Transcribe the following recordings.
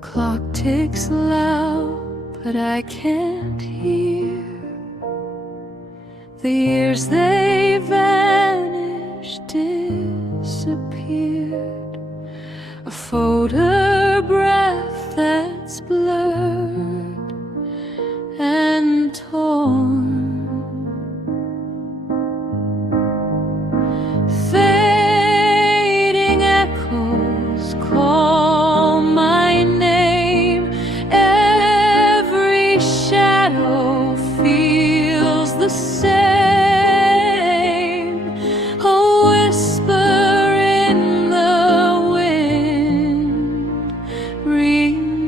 clock ticks loud, but I can't hear. The years they vanished, disappeared. A photograph that's blurred and torn. Fading echoes call my name. Every shadow feels the same. A whisper in the wind remains.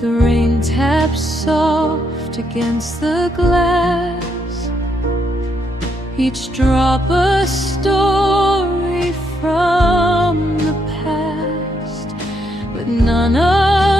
The rain taps soft against the glass, each drop a story from the past, but none of